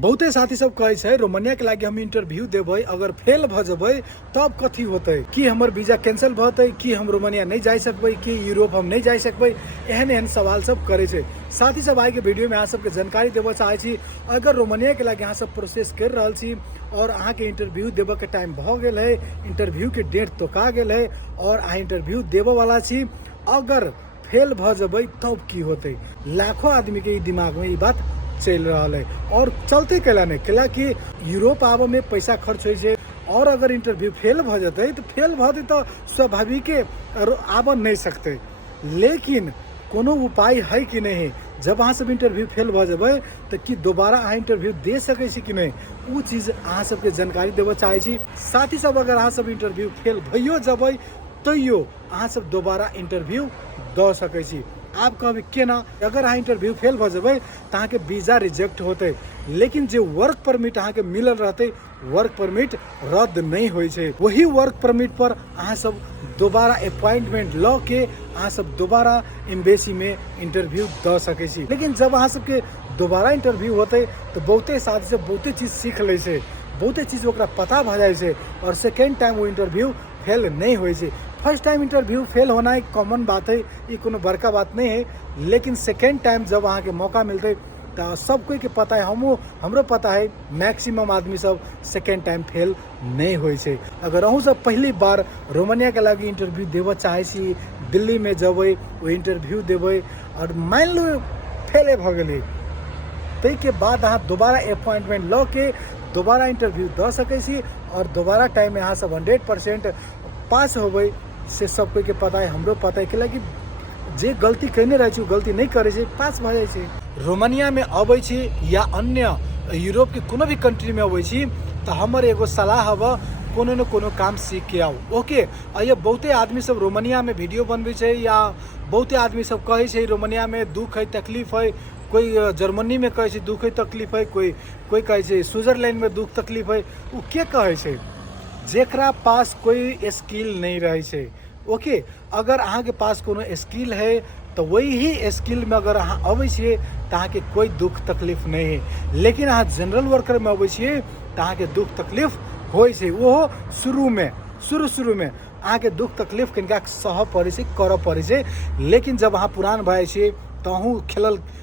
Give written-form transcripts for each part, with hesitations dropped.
बहुते साथी सब कहे छै रोमानिया के लागी हम इंटरव्यू देबै, अगर फेल भ जेबै तब कथी होतै, कि हमर वीजा कैंसिल भतै, कि हम रोमानिया नहीं जा सकबै, कि यूरोप हम नहीं जा सकबै। एहन एहन सवाल सब करे छै। साथी सब आइ के वीडियो में अहाँ सबके जानकारी देबऽ चाहे छी। अगर रोमानिया के लागी अहाँ सब प्रोसेस कर रहल छी और अहाँ के इंटरव्यू देबऽ के टाइम भ गेल है, इंटरव्यू के डेट तोका गेल है और अहाँ इंटरव्यू देबऽ वाला छी, अगर फेल भ जेबै तब की होतै। लाखों आदमी के दिमाग में ये बात चल रहा है और चलते कैला नहीं कैला कि यूरोप आबे में पैसा खर्च हो छै और अगर इंटरव्यू फेल भ जते तो फेल भते तो स्वाभाविक आब नहीं सकते। लेकिन कोनो उपाय है कि नहीं, जब अहाँ सब इंटरव्यू फेल भ जेबै तो कि दोबारा अहाँ इंटरव्यू दे सकै छी कि नहीं, वो चीज अहाँ सबके जानकारी देबऽ चाहे छी। साथ ही सब अगर अहाँ सब इंटरव्यू फेल भइयो जेबै तैयो अहाँ सब दोबारा इंटरव्यू द सकै छी। आप कहबे केना, अगर अहाँ इंटरव्यू फेल भ जेबै तो अहाँ के वीजा रिजेक्ट होते, लेकिन जो वर्क परमिट अहाँ के मिलल रहते वर्क परमिट रद्द नहीं होय छै। वही वर्क परमिट पर अहाँ सब दोबारा अपॉइंटमेंट ल के अहाँ सब दोबारा एम्बेसी में इंटरव्यू द सकै छी। लेकिन जब अहाँ सबके दोबारा इंटरव्यू होते तो बहुते साथी से बहुते चीज सीख ले छै, बहुते चीज ओकरा पता भ जाए छै और सेकेंड टाइम वो इंटरव्यू फेल नहीं होय छै। फर्स्ट टाइम इंटरव्यू फेल होना एक कॉमन बात है, ये कोनो बड़का बात नहीं है। लेकिन सेकेंड टाइम जब अहाँ के मौका मिलते तो सब कोई के पता है, हमरो पता है मैक्सिमम आदमी सब सेकेंड टाइम फेल नहीं होय छै। अगर अहूँ सब पहली बार रोमानिया के लागी इंटरव्यू देवऽ चाहे छी, दिल्ली में जबै वो इंटरव्यू देबै और मान लो फेले भ गेलै, तै के बाद अहाँ दोबारा अपॉइंटमेंट ल के दोबारा इंटरव्यू द सकै छी और दोबारा टाइम में अहाँ सब 100% पास होबै से सब कोई के पता है, हमरो पता है। कि लगी जे गलती कने रहे छै गलती नहीं करे छै, पास भ जाए छै। रोमानिया में अबै छी या अन्य यूरोप के कोनो भी कंट्री में अबै छी तो हमर एगो सलाह हवा, कोनो न कोनो काम सीख के आओ। ओके, ये बहुते आदमी सब रोमानिया में वीडियो बनबै छै या बहुते आदमी सब कहे छै रोमानिया में दुख है तकलीफ है, कोई जर्मनी में कहे छै दुख है तकलीफ है, कोई कहे छै स्विट्जरलैंड में दुख तकलीफ है। उ के कहे छै जेकरा पास कोई स्किल नहीं रहे छै। ओके, अगर अहाँ के पास कोनो स्किल है तो वही स्किल में अगर अहाँ अबै छियै तो अहाँ के कोई दुख तकलीफ नहीं है। लेकिन अहाँ जनरल वर्कर में अबै छियै तो अहाँ के दुख तकलीफ होय छै। वो शुरू में अहाँ के दुख तकलीफ कनिका सह पड़े छै, करऽ पड़े छै। लेकिन जब अहाँ पुरान भए छियै तो अहूँ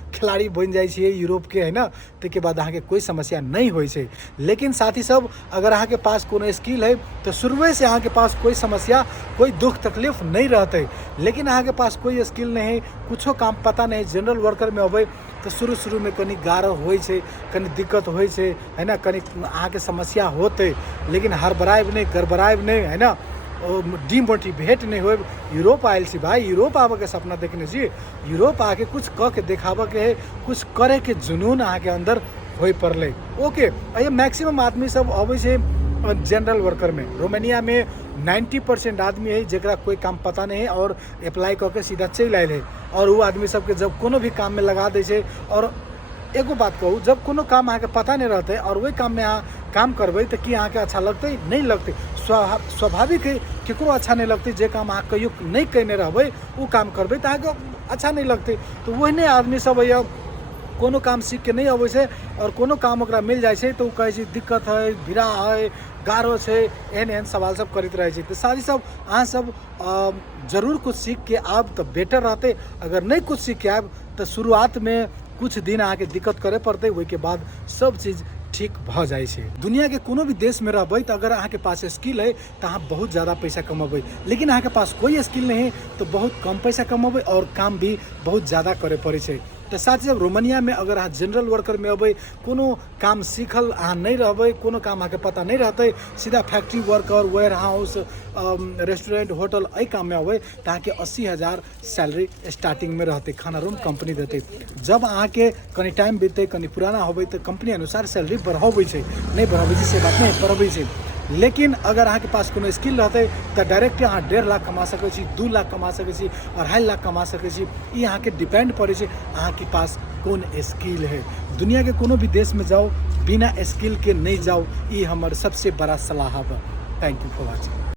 खिलाड़ी बन जाए छियै यूरोप के, है ना, ताके बाद अहाँ के कोई समस्या नहीं होय छै। लेकिन साथी सब अगर अहाँ के पास कोनो स्किल है तो शुरुए से अहाँ के पास कोई समस्या कोई दुख तकलीफ नहीं रहते। लेकिन अहाँ के पास कोई स्किल नहीं है, कुछो काम पता नहीं, जनरल वर्कर में अबै तो शुरू में कनी गारो होय छै, कनी दिक्कत होय छै, है ना, कनी अहाँ के समस्या होते। लेकिन हड़बड़ाएब नहीं, गड़बड़ाएब नहीं, है ना, डिमोटिवेट नहीं हो। यूरोप आयल छी भाई, यूरोप आबे के सपना देखने छी, यूरोप आके कुछ क के देखाबे के है, कुछ करे के जुनून अहाँ के अंदर होय पड़ले। ओके, ये मैक्सिमम आदमी सब अबै छै जनरल वर्कर में। रोमानिया में 90% आदमी है जरा कोई काम पता नहीं है और अप्लाई करके सीधा चल आयल है। और वो आदमी सबके जब कोनो भी काम में लगा दे छै, और एगो बात कहूँ, जब कोनो काम अहाँ के पता नहीं रहते और वही काम में अहाँ काम करबै तो कि अहाँ के अच्छा लगते नहीं लगते। स्वाभाविक है केकरो अच्छा नहीं लगते, जे काम अहाँ कहियो नहीं कने रहबै वो काम करबै तो अहाँ के अच्छा नहीं लगते। तो वही आदमी सब है कोनो काम सीख के नहीं अबै छै और कोनो काम ओकरा मिल जाए छै तो वो कहे छै दिक्कत है, भिड़ा है, गारो छै, एहन सवाल सब करते रहे छै। तो साथी सब अहाँ सब जरूर कुछ सीख के आब तो बेटर रहते। अगर नहीं कुछ सीख के आब तो शुरुआत में कुछ दिन अहाँ के दिक्कत करे पड़ते, वही के बाद सब चीज ठीक भ जाए छै। दुनिया के कोनो भी देश में रहबै तो अगर अहाँ के पास स्किल है तो अहाँ बहुत ज़्यादा पैसा कमेबै, लेकिन अहाँ के पास कोई स्किल नहीं है तो बहुत कम पैसा कमेबै और काम भी बहुत ज़्यादा करे पड़े छै। तो साथ ही रोमानिया में अगर अहाँ जनरल वर्कर में अबै, कोनो काम सीखल अहाँ नहीं रहबै, कोनो काम अहाँ के पता नहीं रहते, सीधा factory worker, warehouse, restaurant, hotel एहि काम में अबै तो अहाँ के 80,000 सैलरी स्टार्टिंग में रहते, खाना रूम कंपनी देते। जब अहाँ के कनी टाइम बीतते, कनी पुराना होबै तो कंपनी अनुसार सैलरी बढ़ाबै छै, नहीं बढ़ाबै छै से बात नहीं, बढ़ाबै छै। लेकिन अगर अहाँ के पास कोनो स्किल रहते तो डायरेक्ट अहाँ 1.5 लाख कमा सकै छी, 2 लाख कमा सकै छी, 2.5 लाख कमा सकै छी। ये अहाँ के डिपेंड पड़े छै अहाँ के पास कौन स्किल है। दुनिया के कोनो भी देश में जाओ बिना स्किल के नहीं जाओ, ये हमार सबसे बड़ा सलाह है। Thank you for watching.